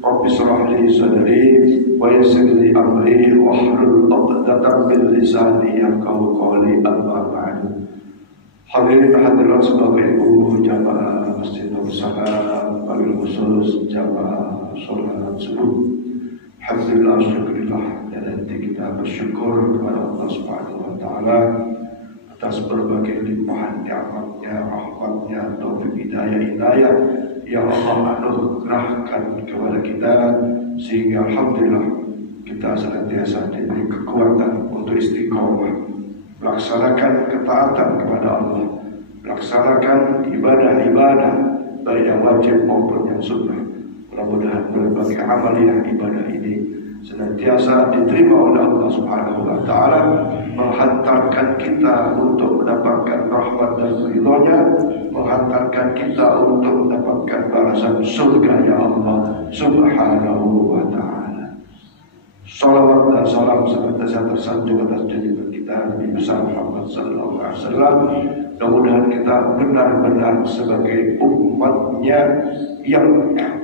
Rabbi shrah li sadri wa yassir li amri wahlul 'uqdatam min lisani yafqahu qawli, amma ba'du. Hadirin hadirat sebagai ibu jamaah Masjid Nur Salam, wabil khusus jamaah sholat subuh. Alhamdulillah, syukurillah, dan kita bersyukur kepada Allah Subhanahu wa Ta'ala atas berbagai limpahan nikmatnya, rahmatnya, taufik hidayah yang Allah anugerahkan kepada kita, sehingga alhamdulillah kita senantiasa diberi kekuatan untuk istiqomah melaksanakan ketaatan kepada Allah, melaksanakan ibadah-ibadah baik yang wajib maupun yang sunnah. Mudah-mudahan berbagai amaliyah ibadah ini senantiasa diterima oleh Allah Subhanahu wa Ta'ala, menghantarkan kita untuk mendapatkan rahmat dan ridhonya, menghantarkan kita untuk mendapatkan balasan surga ya Allah Subhanahu wa Ta'ala. Salawat dan salam senantiasa tersanjung atas junjungan kita Nabi besar Muhammad sallallahu alaihi wasallam. Mudah-mudahan kita benar-benar sebagai umatnya yang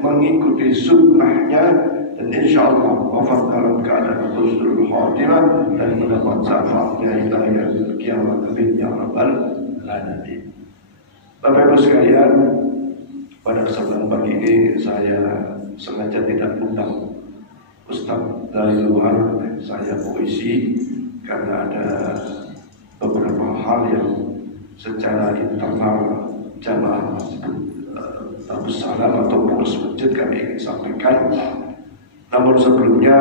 mengikuti sunnahnya, dan insya Allah wafat dalam keadaan husnul khatimah dan mendapat syafaatnya ila yaumil qiyamah ya rabbal alamin. Bapak Ibu sekalian, pada kesempatan pagi ini saya sengaja tidak undang Ustaz dari luar, saya puisi karena ada beberapa hal yang secara internal jamaah Masjid Abu Salam atau pengurus masjid kami ingin sampaikan. Namun sebelumnya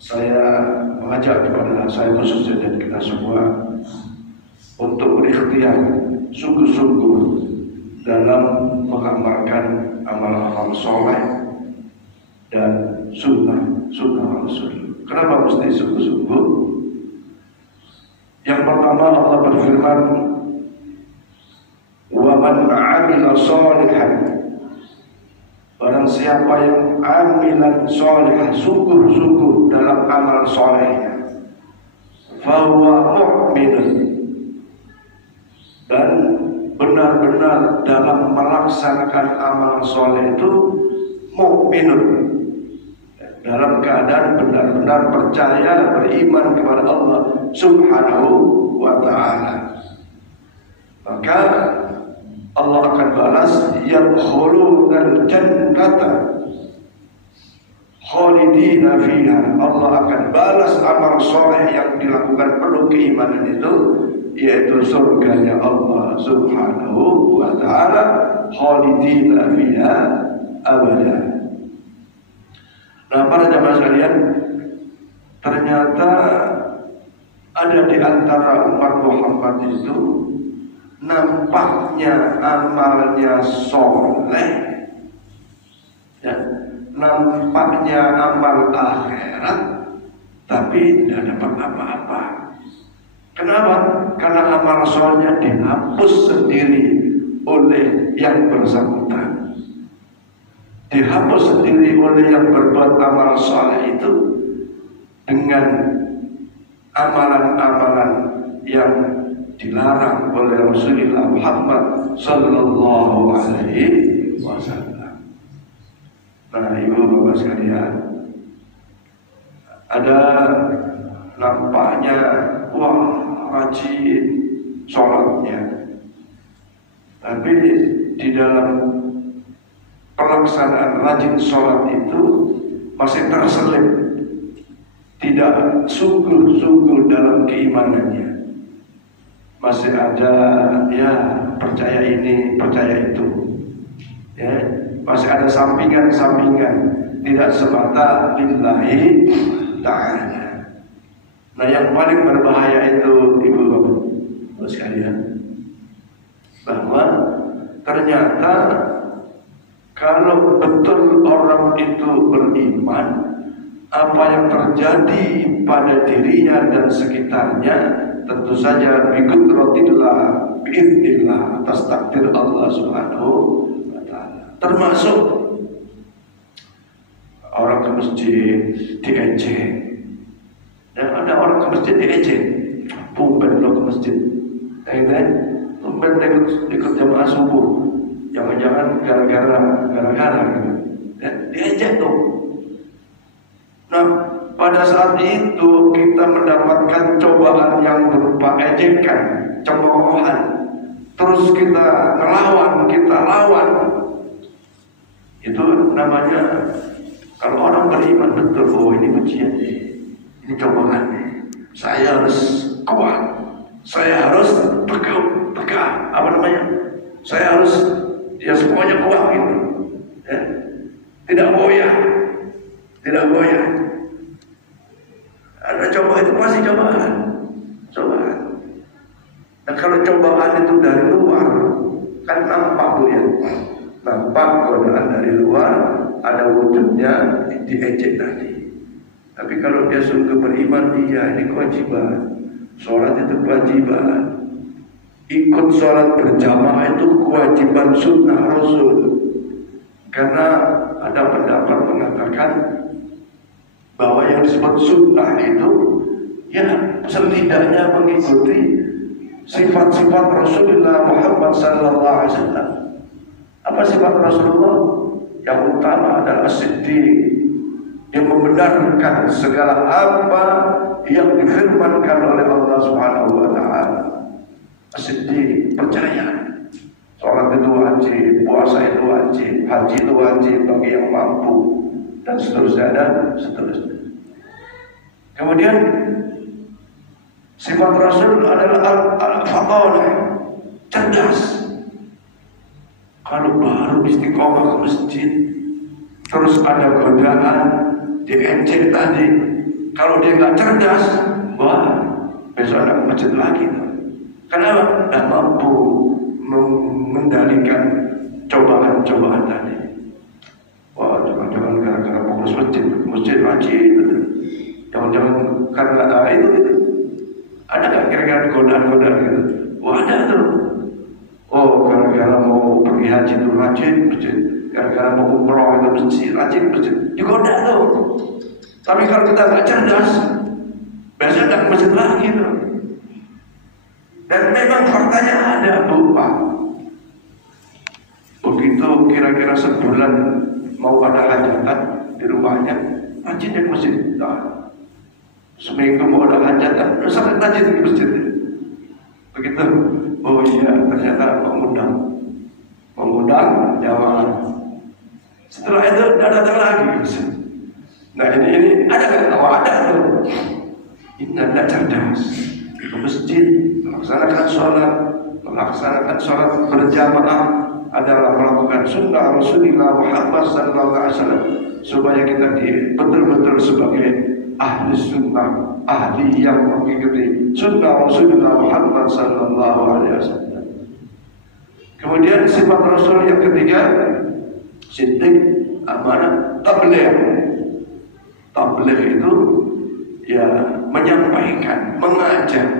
saya mengajak kepada saya khususnya dan kita semua untuk berikhtiar sungguh-sungguh dalam mengamalkan amal-amal soleh dan sunnah Rasul. Kenapa mesti sungguh-sungguh? Yang pertama, Allah berfirman, "Wa man 'amila shalihan", barang siapa yang amilan sholihah, sungguh-sungguh dalam amal solehnya, fahuwa mu'minun, dan benar-benar dalam melaksanakan amal soleh itu mu'minun, dalam keadaan benar-benar percaya, beriman kepada Allah Subhanahu wa Ta'ala, maka Allah akan balas yadkhulunal jannata khalidina fiha. Allah akan balas amal soleh yang dilakukan penuh keimanan itu, yaitu surganya Allah Subhanahu wa Ta'ala, khalidina fiha abada. Nah, para jamaah sekalian, ternyata ada di antara umat Muhammad itu nampaknya amalnya soleh, ya, nampaknya amal akhirat, tapi tidak dapat apa-apa. Kenapa? Karena amal solehnya dihapus sendiri oleh yang bersangkutan, dihapus sendiri oleh yang berbuat amal soleh itu dengan amalan-amalan yang dilarang oleh Rasulullah Muhammad sallallahu alaihi wasallam. Nah, ibu bapak sekalian, ada nampaknya wah rajin sholatnya, tapi di dalam pelaksanaan rajin sholat itu masih terselip, tidak sungguh-sungguh dalam keimanannya. Masih ada ya percaya ini, percaya itu, ya, masih ada sampingan-sampingan, tidak semata lillahi ta'ala. Nah, yang paling berbahaya itu ibu-ibu sekalian, bahwa ternyata kalau betul orang itu beriman, apa yang terjadi pada dirinya dan sekitarnya tentu saja biqudratillah, biidznillah, atas takdir Allah Subhanahu wa ta'ala. Termasuk orang ke masjid diejek. Dan ada orang ke masjid diejek. Tumben lo ke masjid. Tumben ikut jamaah subuh. Jangan-jangan gara-gara gitu. Diejek tuh. Nah, pada saat itu kita mendapatkan cobaan yang berupa ejekan, cemoohan. Terus kita ngelawan, kita lawan. Itu namanya, kalau orang beriman betul, oh ini ujian, ini cobaan. Saya harus kuat, saya harus tegak, apa namanya? Saya harus, ya semuanya kuat gitu. Ya. Tidak goyah. Ada cobaan itu pasti cobaan. Nah kalau cobaan itu dari luar, kan nampak bu ya, nampak godaan dari luar, ada wujudnya diejek tadi. Tapi kalau dia sungguh beriman, iya ini kewajiban. Sholat itu kewajiban. Ikut sholat berjamaah itu kewajiban sunnah Rasul. Karena ada pendapat mengatakan bahwa yang disebut sunnah itu ya setidaknya mengikuti sifat-sifat Rasulullah Muhammad sallallahu alaihi wasallam. Apa sifat Rasulullah? Yang utama adalah as-siddiq, yang membenarkan segala apa yang difirmankan oleh Allah Subhanahu wa taala. As-siddiq, percaya. Sholat itu wajib, puasa itu wajib, haji itu wajib bagi yang mampu, dan seterusnya. Kemudian sifat Rasul adalah al-fadhalah, cerdas. Kalau baru istiqomah ke masjid, terus ada godaan diejek tadi, kalau dia nggak cerdas, wah besok ada masjid lagi. Kenapa? Nggak mampu mengendalikan cobaan-cobaan tadi. Wah, jangan-jangan gara-gara fokus masjid rajin. Jangan-jangan karena itu. Ada nggak kira-kira godaan-godaan gitu? Wah ada tuh. Oh, gara-gara mau pergi haji itu rajin masjid. Gara-gara mau umroh itu mesti rajin masjid. Digoda tuh. Tapi kalau kita nggak cerdas, biasanya nggak masjid lagi tuh. Dan memang faktanya ada Pak. Begitu kira-kira sebulan mau ada hajatan di rumahnya, rajin di masjid. Nah, seminggu mau ada hajatan, sangat rajin di masjid. Begitu, oh iya ternyata mengundang jamaah. Setelah itu tidak datang lagi. Nah ini ada kan? Oh ada tuh. Ini tidak cerdas. Ke masjid, melaksanakan sholat berjamaah adalah melakukan sunnah Rasulullah Muhammad sallallahu alaihi wasallam, supaya kita betul-betul sebagai ahli sunnah, ahli yang mengikuti sunnah Rasulullah Muhammad sallallahu alaihi wasallam. Kemudian sifat Rasul yang ketiga, siddiq, amanah, tabligh. Tabligh itu ya menyampaikan, mengajak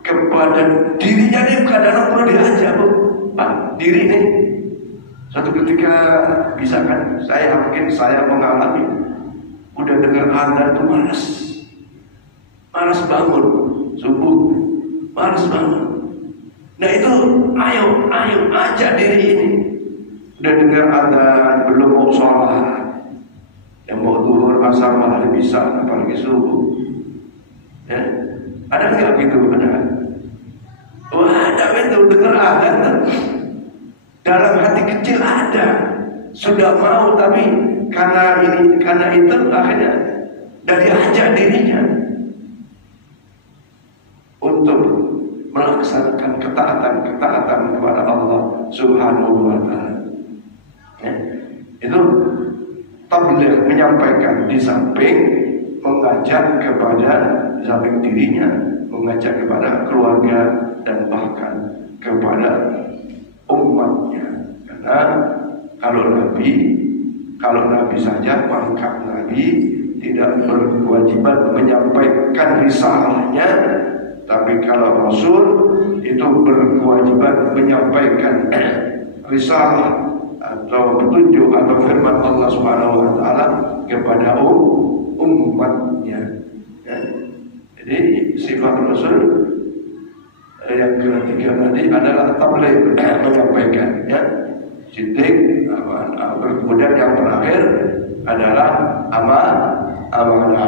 kepada dirinya nih, kadang-kadang perlu diajak bu. Diri nih suatu ketika bisa kan, saya mengalami udah dengar adzan tuh malas bangun subuh, malas bangun. Nah itu ayo ajak diri ini. Udah dengar adzan belum mau sholat, yang mau zuhur, asar, maghrib, isya, apalagi subuh. Ya, ada nggak gitu? Ada. Wah ada itu dengar adzan tuh. Dalam hati kecil ada, sudah mau, tapi karena itu akhirnya dari ajak dirinya untuk melaksanakan ketaatan kepada Allah Subhanahu wa taala. Ya, itu tabligh, menyampaikan di samping mengajak kepada, di samping dirinya mengajak kepada keluarga dan bahkan kepada Karena kalau Nabi saja pangkat Nabi tidak berkewajiban menyampaikan risalahnya, tapi kalau Rasul itu berkewajiban menyampaikan risalah atau petunjuk atau firman Allah Subhanahu wa taala kepada umatnya. Ya. Jadi sifat Rasul yang ketiga tadi adalah tabligh, menyampaikan, ya. Siddiq, kemudian yang terakhir adalah amanah.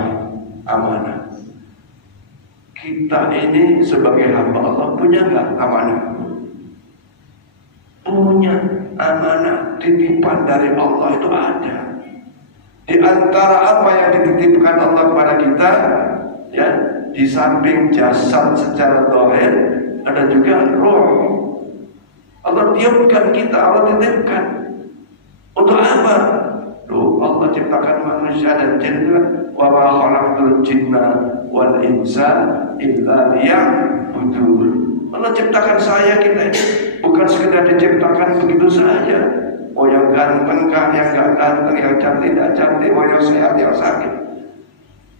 Kita ini sebagai hamba Allah punya nggak amanah? Punya amanah, titipan dari Allah itu ada. Di antara apa yang dititipkan Allah kepada kita, ya, di samping jasad secara zahir, ada juga roh. Allah tiupkan kita, Allah titipkan. Untuk apa? Loh, Allah ciptakan manusia dan jin, wa ma khalaqtul jinna wal insa illa liya'budun. Allah ciptakan saya kita ini bukan sekedar diciptakan begitu saja. Oh, yang ganteng kah, yang gak ganteng, yang cantik tidak cantik, oh yang sehat, yang sakit.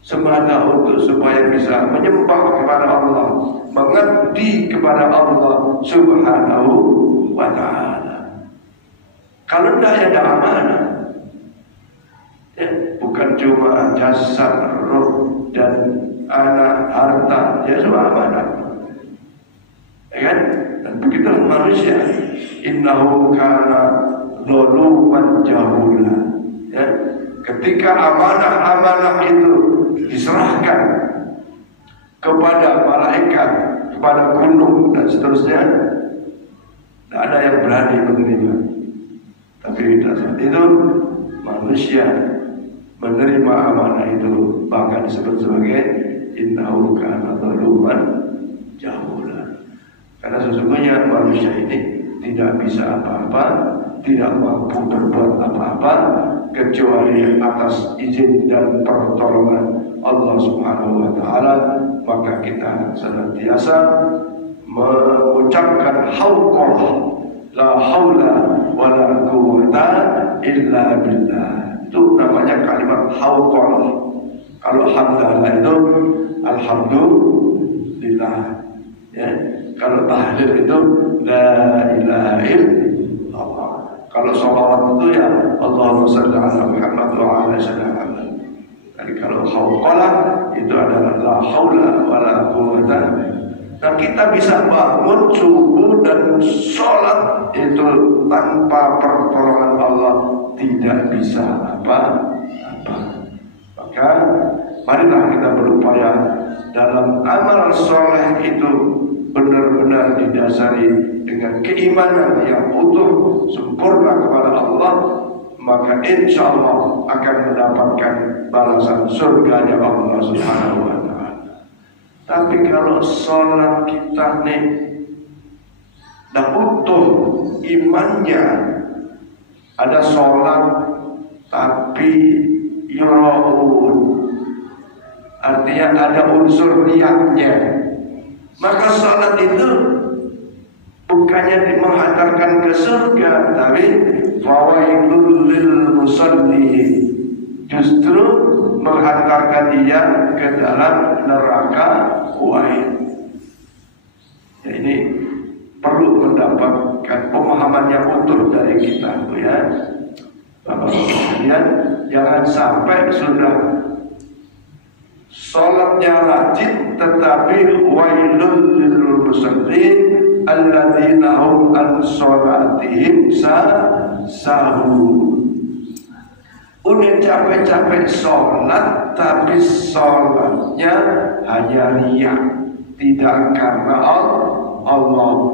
Semata untuk supaya bisa menyembah kepada Allah, mengabdi kepada Allah Subhanahu wa ta'ala. Kalau tidak ada amanah, ya, bukan cuma jasad, roh dan anak, harta, ya semua amanah. Ya kan? Dan begitu manusia, innahu kana zaluman jahula. Ya, ketika amanah itu diserahkan kepada malaikat, kepada gunung dan seterusnya, tidak ada yang berani menerima. Tapi pada saat itu manusia menerima amanah itu, bahkan disebut sebagai innahu kana zaluman jahula. Karena sesungguhnya manusia ini tidak bisa apa-apa, tidak mampu berbuat apa-apa kecuali atas izin dan pertolongan Allah Subhanahu wa taala. Maka kita senantiasa mengucapkan hauqallah, la haula wala quwwata illa billah. Itu namanya kalimat hauqallah. Kalau hamdalah itu alhamdulillah, ya. Kalau tahlil itu la ilaha illallah. Kalau sholawat itu ya Allahumma shalli ala Muhammad wa ala Muhammad. Jadi kalau hauqalah itu adalah la haula wala quwwata. Nah, kita bisa bangun subuh dan sholat itu tanpa pertolongan Allah tidak bisa apa-apa. Maka marilah kita berupaya dalam amal soleh itu benar-benar didasari dengan keimanan yang utuh sempurna kepada Allah, maka insya Allah akan mendapatkan balasan surganya Allah Subhanahu wa ta'ala. Tapi kalau sholat kita nih dah utuh imannya, ada sholat tapi yuraun, artinya ada unsur niatnya, maka sholat itu bukannya menghantarkan ke surga, tapi fawailul lil musallin, justru menghantarkan dia ke dalam neraka wail. Ya, ini perlu mendapatkan pemahaman yang utuh dari kita, ya. Bapak-bapak sekalian, jangan sampai sudah sholatnya rajin tetapi wailul lil musallin alladzina hum an sholatihim sahun. Udah capek-capek sholat tapi sholatnya hanya riya, tidak karena Allah.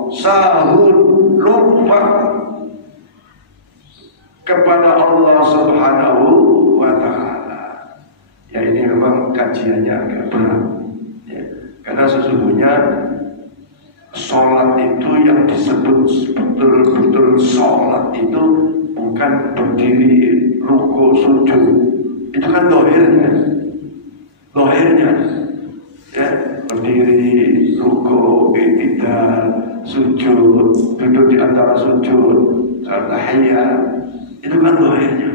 Sahun, lupa kepada Allah Subhanahu wa ta'ala. Ya, ini memang kajiannya agak berat, ya. Karena sesungguhnya sholat itu yang disebut betul-betul sholat itu bukan berdiri, ruku, sujud. Itu kan dohirnya, ya, berdiri, ruku, i'tidal, sujud, duduk di antara sujud. salat tahiyat, itu kan doanya.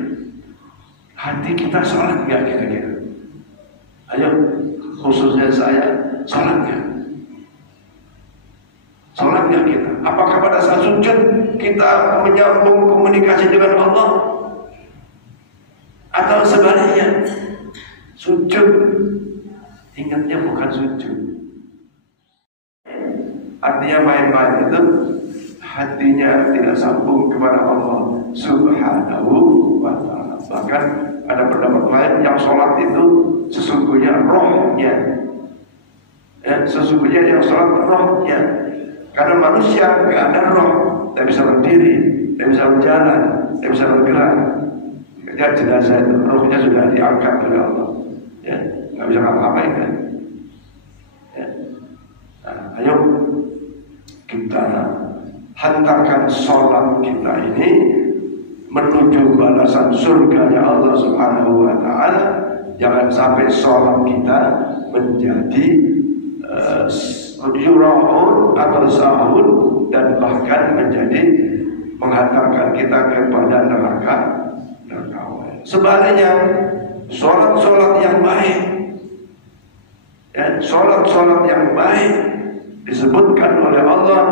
Hati kita sholat nggak kira-kira? Ayo, khususnya saya, sholat nggak? Sholat nggak kita? Apakah pada saat sujud kita menyambung komunikasi dengan Allah? Atau sebaliknya, sujud ingatnya bukan sujud. Artinya main-main itu hatinya tidak sambung kepada Allah Subhanahu wa ta'ala. Bahkan ada pendapat lain yang sholat itu sesungguhnya rohnya, sesungguhnya yang sholat rohnya. Karena manusia nggak ada roh, tidak bisa berdiri, tidak bisa berjalan, tidak bisa bergerak. Ketika jenazah itu rohnya sudah diangkat oleh Allah, ya nggak bisa ngapa-ngapain kan. Ya. Nah, ayo kita hantarkan sholat kita ini menuju balasan surganya Allah Subhanahu wa ta'ala. Jangan sampai sholat kita menjadi yura'un atau sahun, dan bahkan menjadi menghantarkan kita kepada neraka. Sebaliknya, sholat-sholat yang baik, sholat-sholat yang baik disebutkan oleh Allah,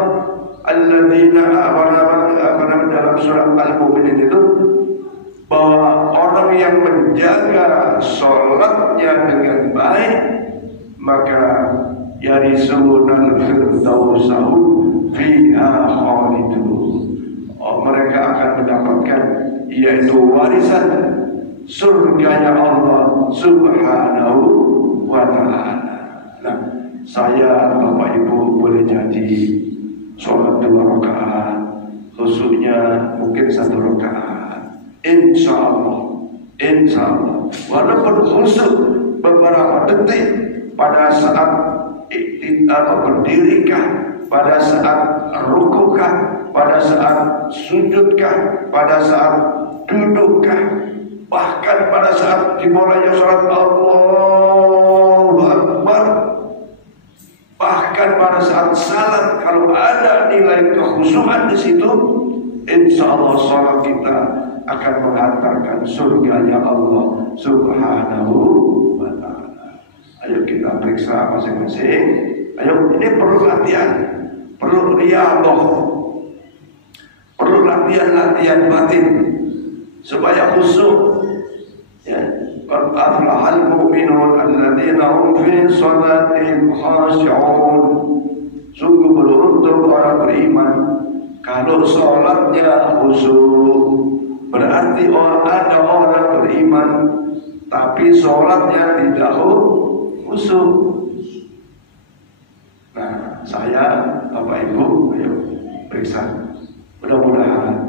alladzina amanu dalam surat Al-Mu'minin itu, bahwa orang yang menjaga sholatnya dengan baik maka yarisuna al-firdausahu fiha khalidun. Mereka akan mendapatkan yaitu warisan surganya Allah Subhanahu wa ta'ala. Nah, saya Bapak Ibu boleh jadi sholat 2 rakaat, khususnya mungkin 1 rakaat. Insya Allah, walaupun khusus beberapa detik pada saat berdiri kah, pada saat rukuk kah, pada saat sujud kah, pada saat duduk kah, bahkan pada saat dimulainya sholat Allahu Akbar, bahkan pada saat salat, kalau ada nilai kekhusyuan di situ, insya Allah sholat kita akan menghantarkan surganya Allah Subhanahu wa ta'ala. Ayo kita periksa masing-masing. Ayo, ini perlu latihan, perlu riyadhah, perlu latihan batin supaya khusyuk. Ya, qad aflahal mu'minun alladzina hum fi shalatihim khashi'un. Sungguh beruntung orang beriman kalau sholatnya khusyuk. Berarti ada orang beriman tapi sholatnya tidak khusyuk. Nah, saya, Bapak Ibu, ayo periksa. Mudah-mudahan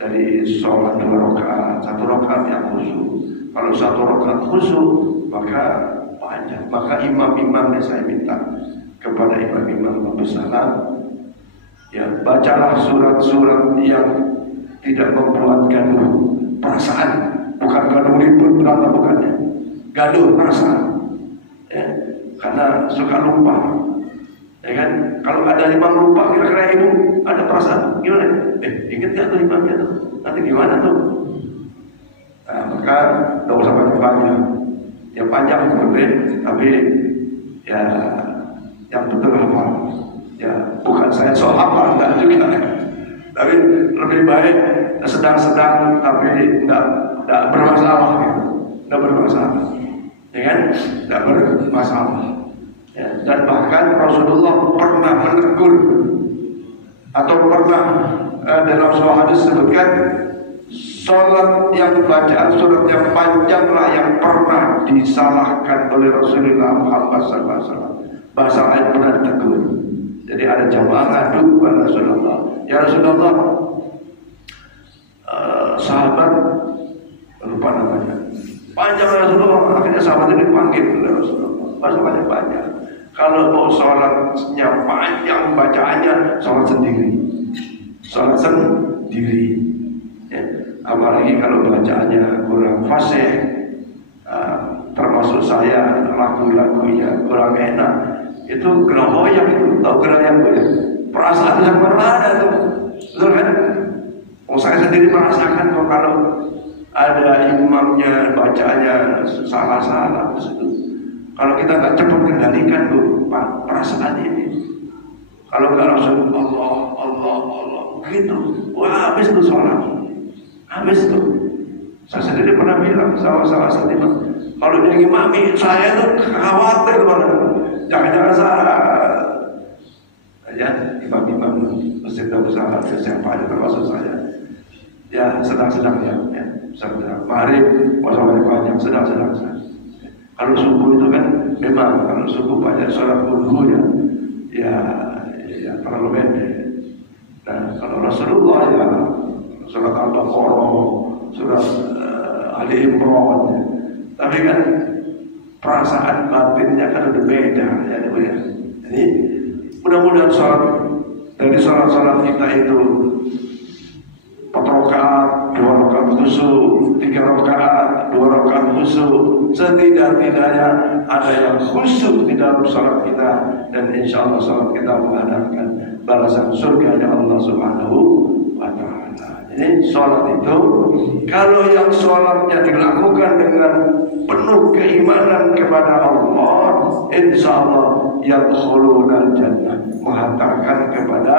dari sholat 2 rakaat, 1 rakaat yang khusyuk. Kalau 1 rakaat khusyuk, maka banyak. Maka imam-imamnya saya minta kepada imam-imam besar, ya bacalah surat-surat yang tidak membuat gaduh perasaan, bukan gaduh ribut berantem, bukannya gaduh perasaan, ya, karena suka lupa, ya kan? Kalau ada imam lupa, kira-kira ibu ada perasaan gimana? Ingat gak tuh imamnya tuh? Nanti gimana tuh? Nah, maka tidak usah banyak-banyak, ya panjang boleh, tapi ya yang betul hafal. Ya bukan saya soal hafal, enggak juga. Tapi lebih baik sedang-sedang tapi tidak bermasalah, gitu. Tidak bermasalah, ya kan? Tidak bermasalah. Ya, dan bahkan Rasulullah pernah menegur atau pernah dalam sebuah hadis sebutkan, sholat yang bacaan surat yang panjanglah yang pernah disalahkan oleh Rasulullah Muhammad SAW. Bahasa lain pernah ditegur. Jadi ada jamaah ngadu kepada Rasulullah, ya Rasulullah, sahabat lupa namanya panjang Rasulullah. Akhirnya sahabat ini dipanggil oleh Rasulullah, masalahnya banyak. Kalau mau sholatnya panjang bacaannya, sholat sendiri, ya. Apalagi kalau bacaannya kurang fasih, termasuk saya lagu-lagunya kurang enak, itu gerogoyak, itu tahu gerogoyak ya? Perasaan yang mana ada tuh, betul kan? sendiri merasakan kok kalau ada imamnya bacanya salah-salah. Kalau kita nggak cepat kendalikan tuh perasaan ini, kalau nggak langsung Allah gitu, wah habis tuh sholat, habis tuh. Saya sendiri pernah bilang sama salah satu imam, kalau dia ngimami saya tuh khawatir banget, jangan-jangan salah. Ya, imam-imam masjid besar siapa aja termasuk saya. Ya sedang-sedang ya, sedang. Maghrib, masalah panjang, sedang-sedang. Kalau subuh itu kan memang kalau subuh banyak sholat dulu ya terlalu pendek. Nah kalau Rasulullah ya surat Al-Baqarah, surat Ali Imran. Tapi kan perasaan batinnya kan udah beda ya. Jadi mudah-mudahan dari sholat kita itu 4 rakaat, 2 rakaat khusyuk, 3 rakaat, 2 rakaat khusyuk. Setidak-tidaknya ada yang khusyuk di dalam sholat kita, dan insya Allah sholat kita mengharapkan balasan surganya Allah Subhanahu wa Ta'ala. Jadi sholat itu kalau yang sholatnya dilakukan dengan penuh keimanan kepada Allah, insya Allah yadkhulunal jannah, menghantarkan kepada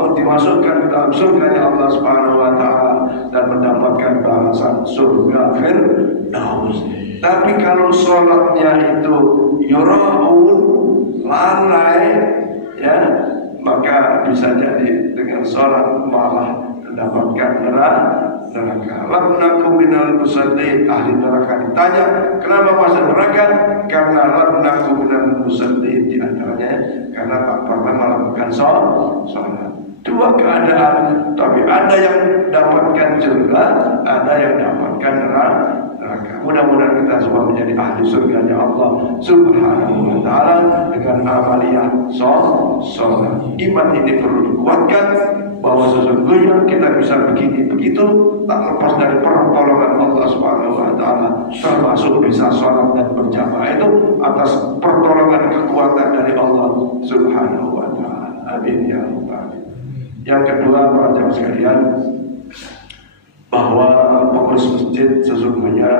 dimasukkan ke dalam surganya Allah Subhanahu wa Ta'ala dan mendapatkan balasan surga Firdaus. Tapi kalau sholatnya itu yura'un, lalai, ya, maka bisa jadi dengan sholat malah mendapatkan neraka. Lam nakum minal musallin, ahli neraka ditanya kenapa masuk neraka? Karena lam nakum minal musallin, di antaranya karena tak pernah melakukan sholat. Dua keadaan, tapi ada yang dapatkan surga, ada yang dapatkan neraka. Mudah-mudahan kita semua menjadi ahli surganya Allah Subhanahu wa Ta'ala dengan amaliyah sholat. Iman ini perlu dikuatkan bahwa sesungguhnya kita bisa begini begitu, tak lepas dari pertolongan Allah Subhanahu wa Ta'ala, termasuk bisa sholat dan berjamaah itu atas pertolongan kekuatan dari Allah Subhanahu wa Ta'ala. Amin ya rabbal. Yang kedua, para jamaah sekalian, bahwa pengurus masjid sesungguhnya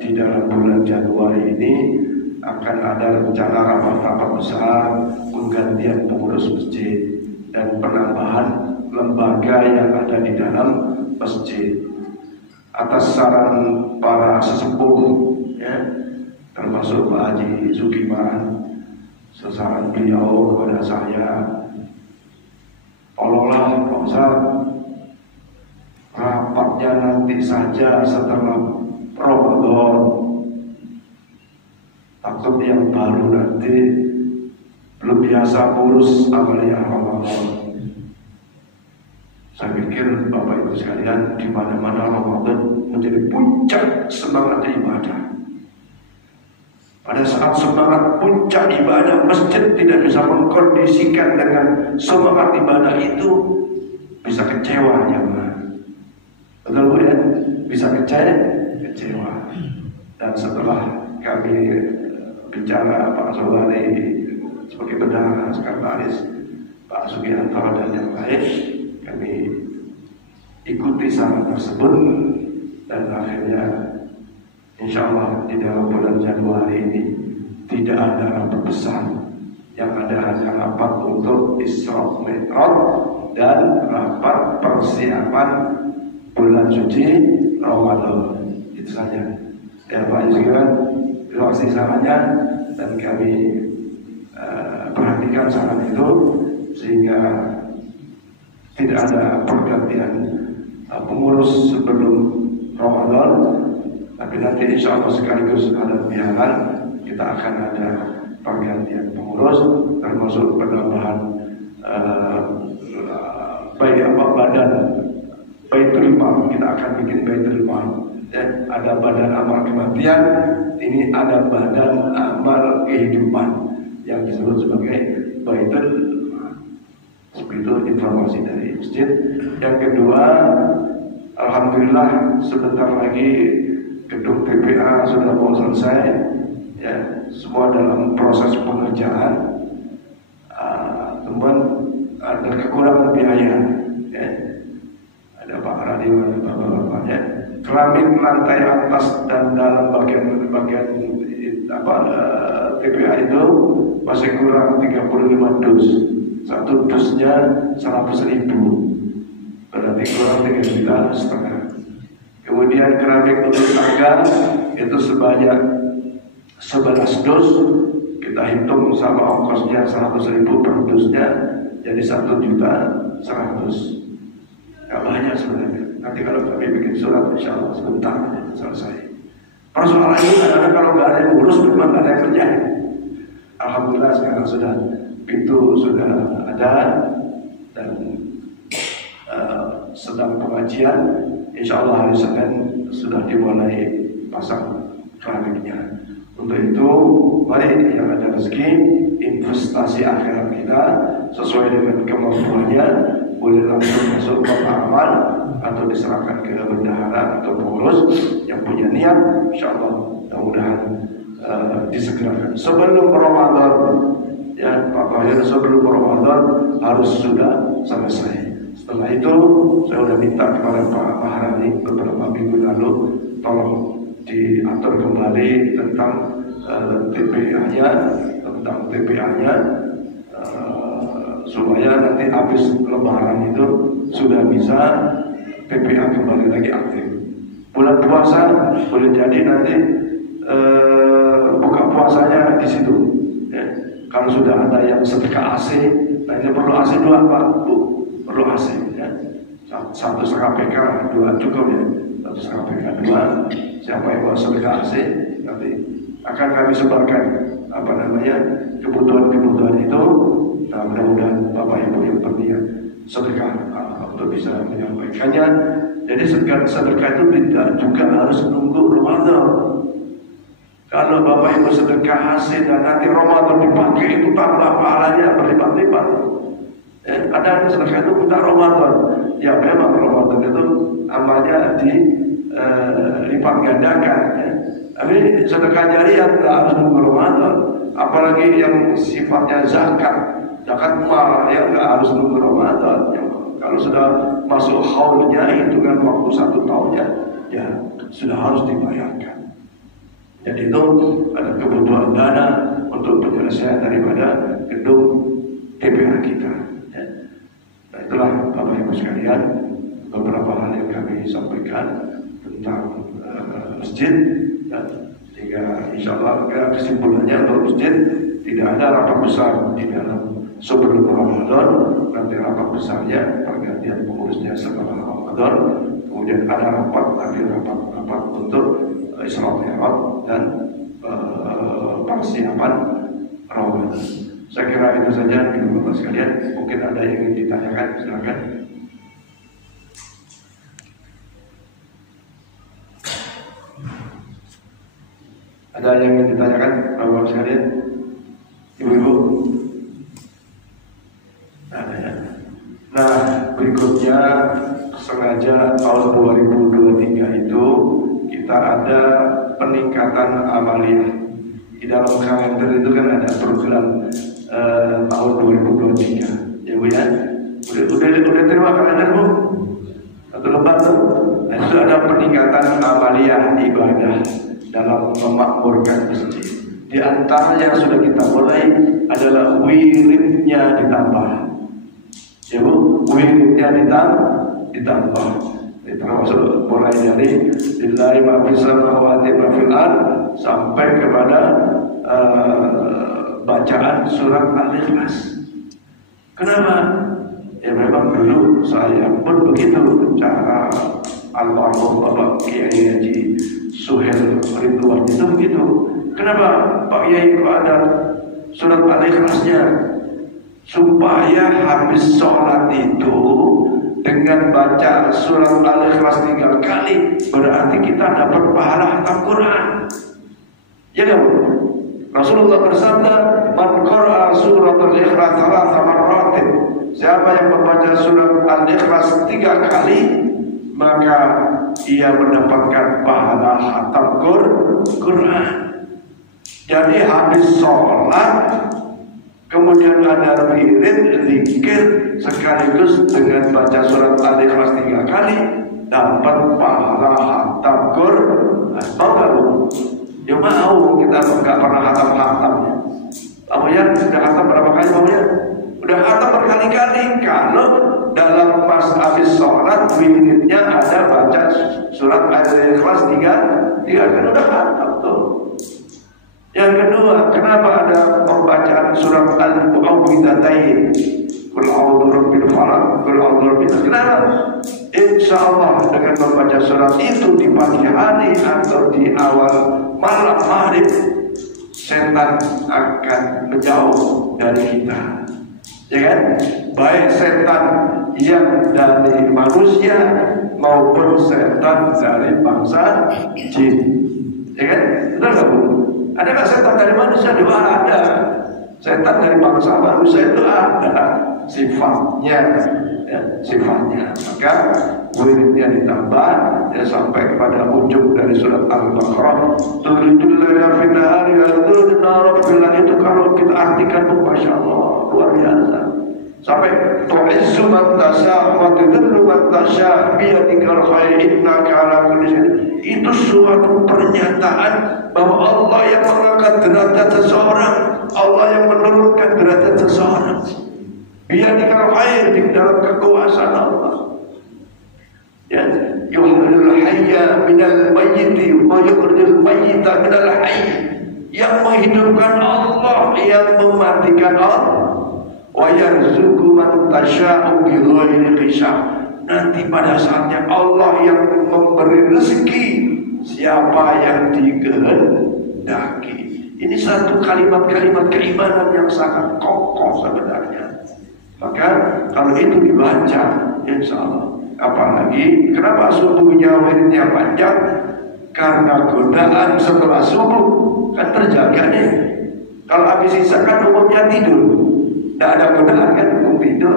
di dalam bulan Januari ini akan ada rencana rapat-rapat besar penggantian pengurus masjid dan penambahan lembaga yang ada di dalam masjid atas saran para sesepuh, ya, termasuk Pak Haji Sugiman. Saran beliau kepada saya, tolonglah Pak Ustaz, rapatnya nanti saja setelah Ramadan, takut yang baru nanti belum biasa urus amaliyah Ramadan. Saya pikir Bapak Ibu sekalian, di mana-mana Ramadan menjadi puncak semangat ibadah. Pada saat semangat puncak ibadah, masjid tidak bisa mengkondisikan dengan semangat ibadah itu, bisa kecewa jemaah. Betul Bu ya? Bisa kecewa. Dan setelah kami bicara Pak Sobari sebagai bendahara sekretaris, Pak Sugianto dan yang lain, kami ikuti saran tersebut, dan akhirnya insya Allah di dalam bulan Januari ini tidak ada rapat besar, yang ada hanya rapat untuk Isra Mi'raj dan rapat persiapan bulan suci Ramadan. Itu saja. Ya Pak Yusuf, terima kasih sarannya, dan kami perhatikan saran itu sehingga tidak ada pergantian pengurus sebelum Ramadan. Tapi nanti insya Allah sekaligus ada biaran, kita akan ada pergantian pengurus, termasuk penambahan badan Baitul Mal. Kita akan bikin Baitul Mal. Dan ada badan amal kematian, ini ada badan amal kehidupan yang disebut sebagai Baitul Mal. Seperti itu informasi dari masjid. Yang kedua, alhamdulillah sebentar lagi gedung TPA sudah mau selesai, ya, semua dalam proses pengerjaan. Teman ada kekurangan biaya, ya. kehadiran bapak-bapaknya. Keramik lantai atas dan dalam bagian TPA itu masih kurang 35 dus. Satu dusnya 100.000, berarti kurang 3,5 juta. Kemudian keramik untuk tangga itu sebanyak 11 dus. Kita hitung sama ongkosnya 100.000 per dusnya, jadi 1.100.000. Gak banyak sebenarnya. Nanti kalau kami bikin surat, insya Allah sebentar selesai. Persoalannya adalah kalau nggak ada yang ngurus, memang nggak ada yang kerja. Alhamdulillah sekarang sudah pintu sudah ada dan sedang pengajian. Insya Allah hari Senin sudah dimulai pasang keramiknya. Untuk itu, mari yang ada rezeki, investasi akhirat kita sesuai dengan kemampuannya, boleh langsung masuk ke amal atau diserahkan ke bendahara atau pengurus yang punya niat. Insya Allah mudah-mudahan disegerakan sebelum Ramadan, ya Pak Bahir, sebelum Ramadan harus sudah selesai. Setelah itu saya sudah minta kepada Pak Maharani beberapa minggu lalu, tolong diatur kembali tentang TPA-nya, supaya nanti habis Lebaran itu sudah bisa TPA kembali lagi aktif. Bulan puasa boleh jadi nanti buka puasanya di situ. Ya. Kalau sudah ada yang sedekah AC, nah ini perlu AC 2 Pak, Bu, perlu AC. Ya. 1,5 PK, 2 cukup ya. 1,5 PK 2. Siapa yang mau sedekah AC nanti akan kami sebarkan kebutuhan itu. Nah, mudah-mudahan Bapak Ibu yang berniat sedekah untuk bisa menyampaikannya. Jadi sedekah itu tidak juga harus menunggu Ramadan. Kalau Bapak Ibu sedekah hasil dan nanti Ramadan dipakai, itu tambah pahalanya berlipat-lipat. Ada sedekah itu minta Ramadan. Ya memang Ramadan itu amalnya dilipat gandakan. Ya. Tapi sedekah jariah tidak harus menunggu Ramadan. Apalagi yang sifatnya zakat mal ya nggak harus menunggu Ramadan. Kalau sudah masuk haulnya, hitungan waktu 1 tahunnya, ya sudah harus dibayarkan. Jadi itu ada kebutuhan dana untuk penyelesaian daripada gedung TPA kita. Ya. Nah itulah Bapak Ibu sekalian beberapa hal yang kami sampaikan tentang masjid. Ya. Sehingga insya Allah kesimpulannya untuk masjid tidak ada rapat besar di dalam sebelum Ramadan, nanti rapat besarnya pergantian pengurusnya setelah Ramadan, kemudian ada rapat untuk Isra Mi'raj dan persiapan Ramadan. Saya kira itu saja Bapak sekalian. Mungkin ada yang ingin ditanyakan, silakan. Ada yang ingin ditanyakan Bapak sekalian, Ibu-ibu? Nah, berikutnya sengaja tahun 2023 itu kita ada peningkatan amaliyah. Di dalam kalender itu kan ada program tahun 2023. Ya Bu ya? Udah terima kalender Bu? Satu lembar tuh. Nah, itu ada peningkatan amaliyah ibadah dalam memakmurkan masjid. Di antara yang sudah kita mulai adalah wiridnya ditambah. Ya Bu, wiridnya ditambah. Termasuk mulai dari lillahi ma fis samawati wa fil ard sampai kepada bacaan surat Al-Ikhlas. Kenapa? Ya memang dulu saya pun begitu cara almarhum Bapak Kiai Haji Suhel Ridwan itu begitu. Kenapa Pak Kiai kok ada surat Al-Ikhlasnya? Supaya habis sholat itu dengan baca surat Al-Ikhlas 3 kali berarti kita dapat pahala khatam Quran. Ya kan? Rasulullah bersabda, "Man qara'a surat Al-Ikhlas 3 marratin." Siapa yang membaca surat Al-Ikhlas 3 kali, maka ia mendapatkan pahala khatam Quran. Jadi habis sholat kemudian ada wirid, zikir sekaligus dengan baca surat Al-Ikhlas 3 kali, dapat pahala hatam Quran. Mau nggak bu? Ya mau, kita nggak pernah hatam-hatamnya. Kamu ya sudah hatam berapa kali kamu ya? Udah hatam berkali-kali. Kalau dalam pas habis sholat wiridnya ada baca surat Al-Ikhlas 3 kan udah hatam tuh. Yang kedua, kenapa ada pembacaan surat Al-Mu'awwidzatain? Qul a'udzu birabbil falaq, qul a'udzu birabbin nas. Kenapa? Insya Allah dengan membaca surat itu di pagi hari atau di awal malam maghrib, setan akan menjauh dari kita. Ya kan? Baik setan yang dari manusia maupun setan dari bangsa jin. Ya kan? Benar nggak bu? Ada nggak setan dari manusia? Juga ada. Setan dari bangsa manusia itu ada sifatnya, ya, sifatnya. Maka wiridnya ditambah ya sampai kepada ujung dari surat Al-Baqarah. Turidul laila fin nahari wa turidun nahara fil laili. Itu kalau kita artikan, masya Allah, luar biasa. Sampai tu'izzu man tasya wa tudhillu man tasya bi yadikal khair innaka ala kulli syai'in. Itu suatu pernyataan bahwa Allah yang mengangkat derajat seseorang, Allah yang menurunkan derajat seseorang. Biyadikal khair, di dalam kekuasaan Allah. Ya, yukhrijul hayya minal mayyiti wa yukhrijul mayyita minal hayy. Yang menghidupkan Allah, yang mematikan Allah. Wa yarzuqu man tasya'u bighairi hisab. Nanti pada saatnya Allah yang memberi rezeki siapa yang dikehendaki. Ini satu kalimat-kalimat keimanan yang sangat kokoh sebenarnya. Maka kalau itu dibaca, insya Allah. Apalagi kenapa subuhnya wiridnya panjang? Karena godaan setelah subuh kan terjaga nih. Kalau habis isya kan umumnya tidur. Tidak ada godaan kan, mau tidur.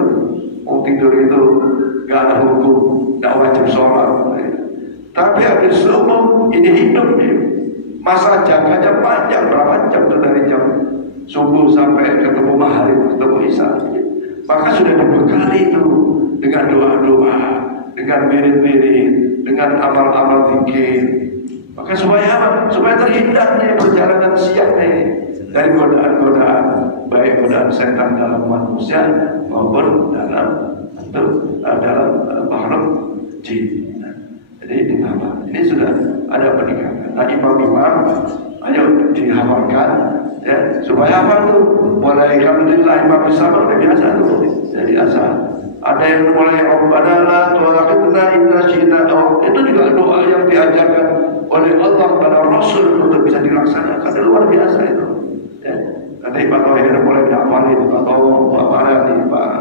Mau tidur itu gak ada hukum, gak wajib sholat. Tapi habis subuh ini hidup nih. Masa jaganya panjang, berapa jam tuh dari jam subuh sampai ketemu maghrib, ketemu isya. Maka sudah dibekali itu dengan doa-doa, dengan wirid-wirid, dengan amal-amal zikir. Maka supaya apa? Supaya terhindar nih perjalanan siang nih dari godaan-godaan, baik godaan setan dalam manusia maupun dalam makhluk jin. Jadi ditambah. Ini sudah ada peningkatan. Nah, imam-imam, ayo dihafalkan, ya supaya apa tuh? Mulai alhamdulillah imam bersama udah biasa tuh. Jadi asal. Ada yang mulai Rabbana la tu'akhidna in nasina. Itu juga doa yang diajarkan oleh Allah kepada Rasul untuk bisa dilaksanakan. Itu luar biasa itu. Ya. Nanti Pak Tohir mulai dihafalin, Pak Towo, Pak Marani, Pak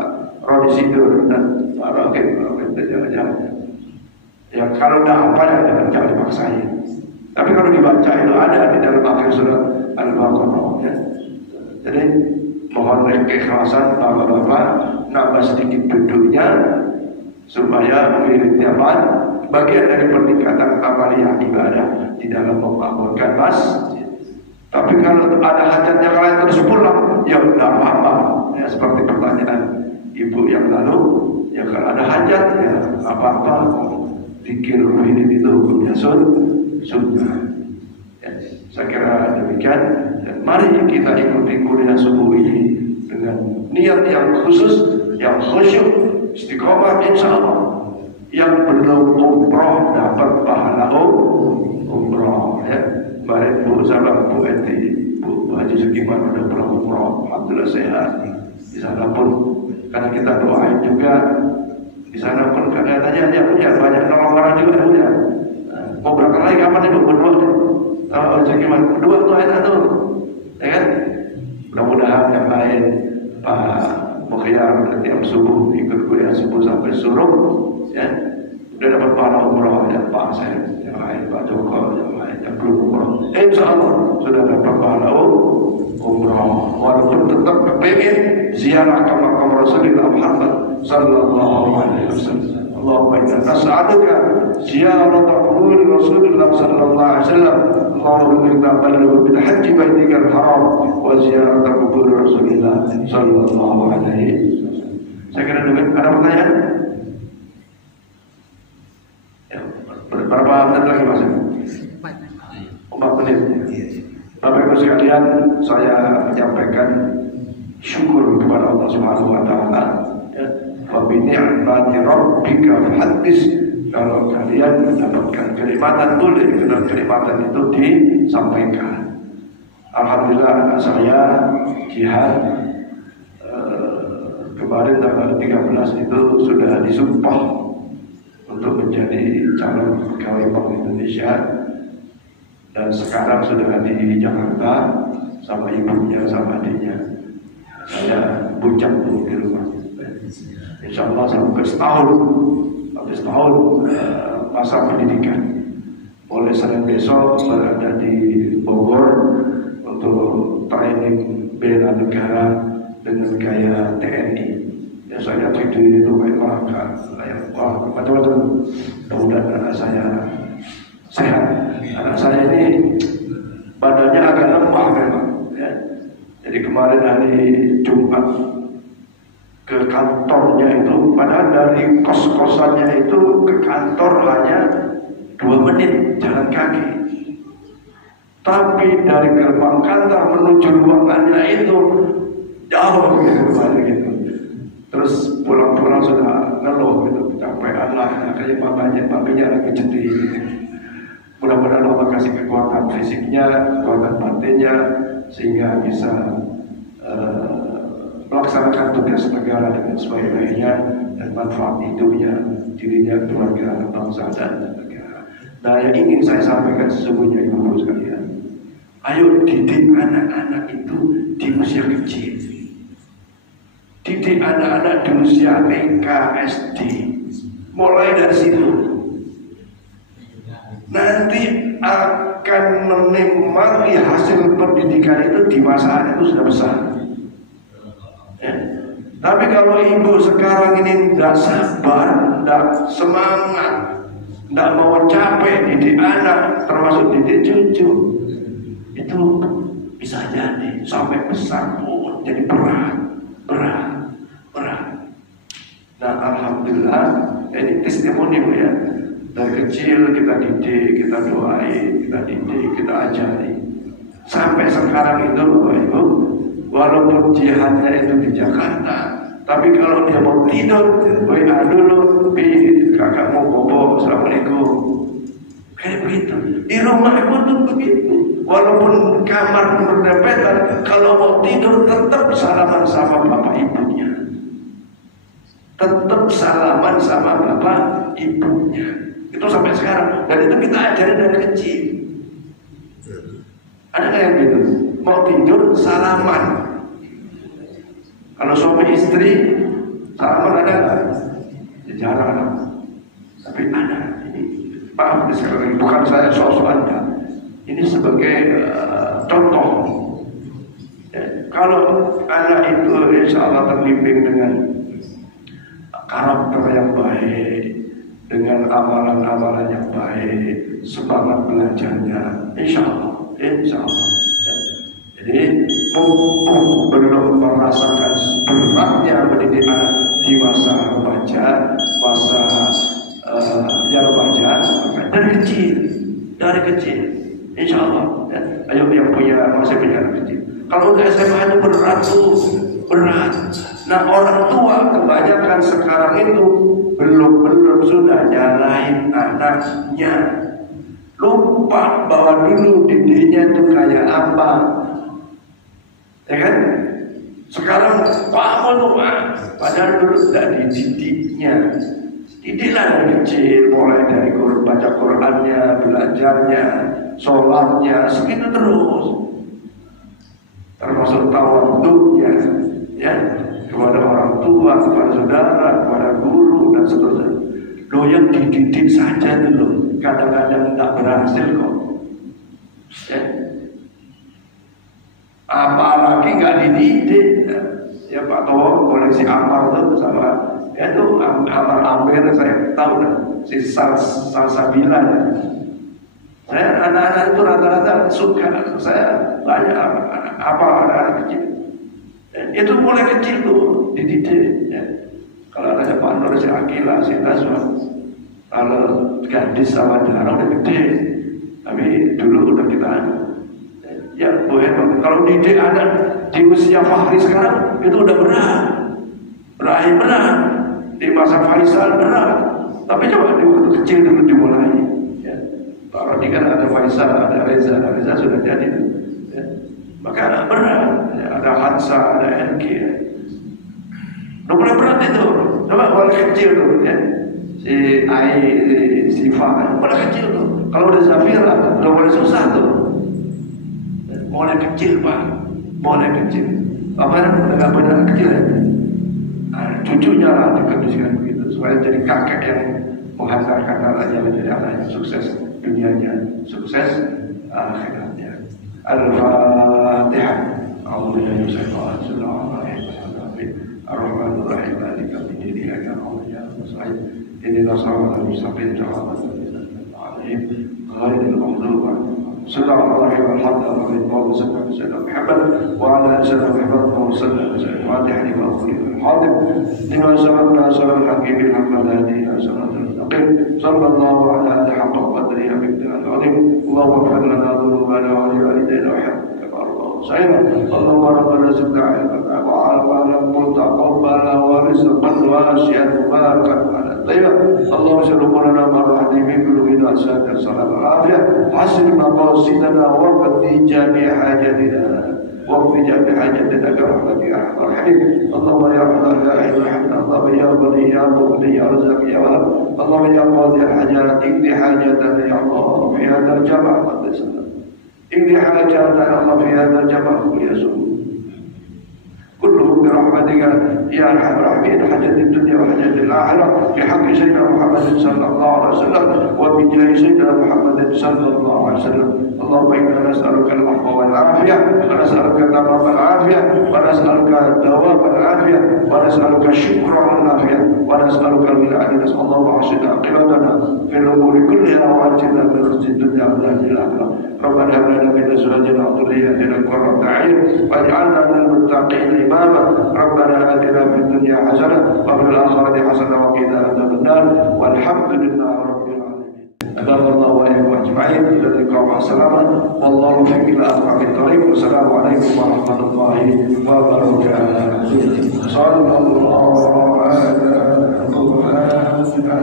Rodi Sidur dan Pak Rakib, jangan-jangan. Ya kalau udah apa ya jangan dipaksain. Tapi kalau dibaca itu ada di dalam akhir surat Al-Baqarah. Ya. Jadi mohon keikhlasan bapak-bapak, nambah sedikit duduknya supaya wiridnya bagian dari peningkatan amaliyah ibadah di dalam membangunkan masjid. Tapi kalau ada hajat yang lain terus pulang, ya tidak apa-apa. Ya, seperti pertanyaan ibu yang lalu, ya kalau ada hajat ya apa-apa. Zikir wirid itu hukumnya sunnah. Ya, saya kira demikian. Dan mari kita ikuti kuliah subuh ini dengan niat yang khusus, yang khusyuk, istiqomah insya Allah. Yang belum umroh dapat pahala umroh. Ya, baik Bu Sabang, Bu Eti, Bu Haji Sukiman udah pernah umroh, alhamdulillah sehat. Di sana pun karena kita doain juga. Di sana pun katanya dia punya banyak nolong orang juga punya. Mau berangkat lagi kapan ibu berdua deh? Kalau Sukiman berdua tuh enak tuh, ya kan? Mudah-mudahan yang lain Pak Mukhiyar tiap subuh ikut kuliah subuh sampai suruh, ya udah dapat pahala umroh. Ya Pak saya yang lain, Pak Joko yang lain yang belum umroh, insya Allah sudah dapat pahala umroh. Walaupun tetap kepingin ziarah ke makam Rasulullah Muhammad sallallahu alaihi wasallam. Allahumma inna nas'aluka ziyarata qubur Rasulullah sallallahu alaihi wasallam. Allahumma inna balagha bil haji baitikal haram wa ziyarata qubur Rasulullah sallallahu alaihi wasallam. Saya kira dulu ada pertanyaan? Berapa menit lagi Mas? 4 menit. Bapak Ibu sekalian, saya menyampaikan syukur kepada Allah Subhanahu wa taala. Wa bi ni'mati rabbika fahaddits. Kalau kalian mendapatkan kenikmatan, boleh kenikmatan itu disampaikan. Alhamdulillah anak saya jihad kemarin tanggal 13 itu sudah disumpah untuk menjadi calon pegawai Bank Indonesia, dan sekarang sudah di Jakarta sama ibunya sama adiknya. Saya bucak tuh di rumah. Insya Allah sampai setahun masa pendidikan. Mulai Senin besok berada di Bogor untuk training bela negara dengan gaya TNI. Ya saya video itu kayak macam-macam. Mudah-mudahan anak saya sehat. Anak saya ini badannya agak lemah memang. Ya. Jadi kemarin hari Jumat ke kantornya itu, padahal dari kos-kosannya itu ke kantor hanya 2 menit jalan kaki. Tapi dari gerbang kantor menuju ruangannya itu jauh gitu. Terus pulang-pulang sudah ngeluh gitu, capean lah, kayak papanya lagi sedih. Mudah-mudahan Allah kasih kekuatan fisiknya, kekuatan batinnya, sehingga bisa melaksanakan tugas negara dengan sebaik-baiknya dan manfaat hidupnya, dirinya, keluarga, bangsa dan negara. Nah, yang ingin saya sampaikan sesungguhnya ibu-ibu sekalian, ayo didik anak-anak itu di usia kecil. Didik anak-anak di usia TK, SD, mulai dari situ. Nanti akan menikmati hasil pendidikan itu di masa itu sudah besar. Ya. Tapi kalau ibu sekarang ini tidak sabar, tidak semangat, tidak mau capek didik anak, termasuk didik cucu, itu bisa jadi sampai besar pun jadi berat. Nah, alhamdulillah ini testimoni Bu ya. Dari kecil kita didik, kita doain, kita didik, kita ajari. Sampai sekarang itu Bapak Ibu, walaupun jihadnya itu di Jakarta, tapi kalau dia mau tidur, WA dulu, kakak mau bobo, assalamualaikum. Kayak begitu. Di rumah pun begitu. Walaupun kamar berdempetan, kalau mau tidur tetap salaman sama bapak ibunya. Tetap salaman sama bapak ibunya. Itu sampai sekarang. Dan itu kita ajarin dari kecil. Ada nggak yang gitu? Mau tidur salaman. Kalau suami istri salaman ada nggak? Ya, jarang ada. Tapi ada. Ini paham sekali. Bukan saya sok-sok Anda. Ini sebagai contoh. Ya, kalau anak itu insya Allah terbimbing dengan karakter yang baik, dengan amalan-amalan yang baik, semangat belajarnya, insya Allah. Ya. Jadi mumpung belum merasakan beratnya mendidik anak di masa remaja, masa remaja, dari kecil, insya Allah. Ya. Ayo yang masih punya anak kecil. Kalau udah SMA itu berat. Nah, orang tua kebanyakan sekarang itu belum sudah nyalain anaknya, lupa bahwa dulu didiknya itu kayak apa, ya kan? Sekarang kamu tuh padahal dulu sudah dididiknya. Didiklah dari kecil, mulai dari baca Qurannya, belajarnya, sholatnya, segitu terus, termasuk tawaduknya, ya, kepada orang tua, kepada saudara, kepada guru dan seterusnya. Loh, yang dididik saja dulu kadang-kadang tak berhasil kok. Ya. Apalagi nggak dididik. Ya Pak Towo koleksi Amar tuh sama ya tuh Amar Amir, saya tahu dah, si Salsabila ya. Saya anak-anak itu rata-rata suka, saya banyak anak kecil. Itu mulai kecil tuh dididik. Ya. Kalau ada Pak Nur, si Akila, si Taswa, Kalau gadis sama anak udah gede, tapi dulu udah kita ya boleh. Kalau didik anak di usia Fahri sekarang itu udah berat, berat di masa Faisal berat. Tapi coba di waktu kecil dulu dimulai. Ya. Kalau di kan ada Faisal, ada Reza sudah jadi. Ya. Maka berat. Ya. Ada Hansa, ada NG. Ya. Udah mulai berat itu. Coba mulai kecil tuh. Ya. Si Ai, si Fa, mulai kecil tuh. Kalau udah Zafira, udah mulai susah tuh. Ya. Mulai kecil Pak, mulai kecil. Apa udah gak benar kecil ya? Nah, cucunya lah dikondisikan begitu supaya jadi kakek yang menghantarkan anaknya menjadi anak yang sukses dunianya, sukses akhiratnya. Al-Fatihah. A'udzubillahi minasyaitonir rajim. Ar-Rahmanir Rahim. Maliki yaumiddin. Iyyaka na'budu wa iyyaka nasta'in. Ihdinas siratal mustaqim. Siratal ladzina an'amta 'alaihim ghairil maghdubi 'alaihim. Bismillahirrahmanirrahim. Alhamdulillah wa sallallahu ala Muhammad wa ala sayyidina Muhammad wa sallallahu alaihi wasallam. Fatihah lima الحاضر لما سبقنا سبب الحكيم الحمد لله صراط المستقيم صلى الله على هذا حق قدره بالدعاء العظيم. اللهم اغفر لنا ذنوبنا ولوالدينا وحبك وارضانا. اللهم ربنا زدنا علما وعملا متقبلا ورزقا واسعا مباركا على طيبا. اللهم اجعل امورنا مرحا في قلوبنا سادة الصلاه والعافيه. حسن مقاصدنا وقضي جميع حاجتنا واغفر جميع حاجتنا برحمتك يا ارحم الراحمين. اللهم يا رحمن يا رحيم رحمنا. اللهم يا غني يا مغني يا رزاق يا وهاب. اللهم يا قاضي الحاجات اقضي حاجتنا يا الله في هذا الجمع قدسنا. اقضي حاجاتنا يا الله في هذا الجمع يسوع كلهم برحمتك يا ارحم الراحمين. حاجة الدنيا وحاجة الاخره في حق سيدنا محمد صلى الله عليه وسلم وبجاه سيدنا محمد صلى الله عليه وسلم. اللهم انا نسالك العفو والعافيه ونسالك تمام العافيه ونسالك دوام العافيه ونسالك الشكر والعافيه ونسالك الولايه. نسال الله حسن عاقبتنا في الامور كلها واجرنا من خزي الدنيا وعذاب الاخره. ربنا هب لنا من ازواجنا وذرياتنا قرة اعين واجعلنا من المتقين اماما. ربنا اتنا في الدنيا حسنه وفي الاخره حسنه وقنا عذاب النار والحمد لله رب العالمين. أدام الله وإياكم أجمعين إلى اللقاء مع السلامة والله يوفقك إلى أقرب الطريق. والسلام عليكم ورحمة الله وبركاته. صلى الله على محمد صلى الله عليه وسلم.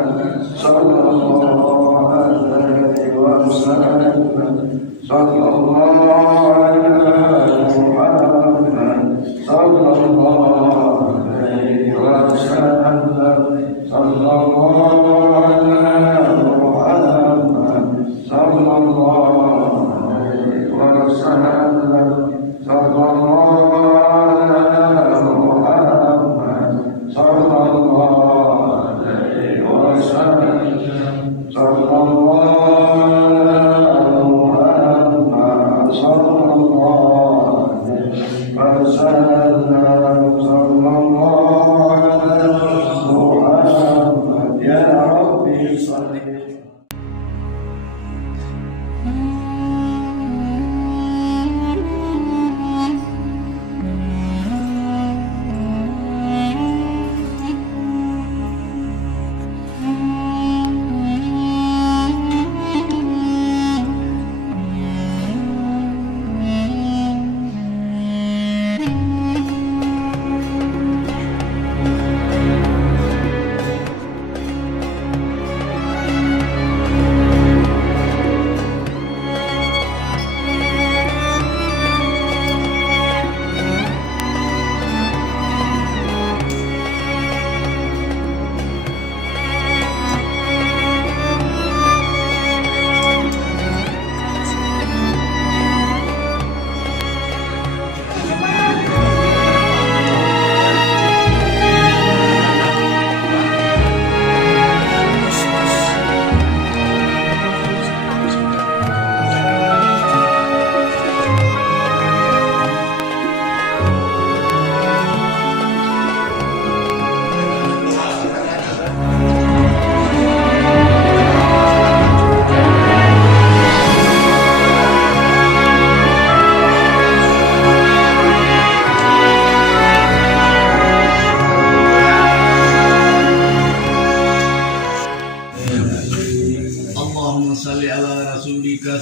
صلى الله على محمد صلى الله عليه وسلم. صلى الله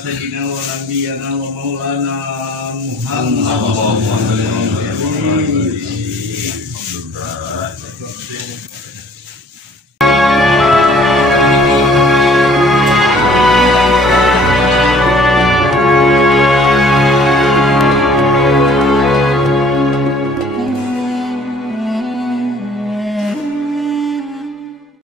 sayyidina wa nabiyana wa maulana Muhammad.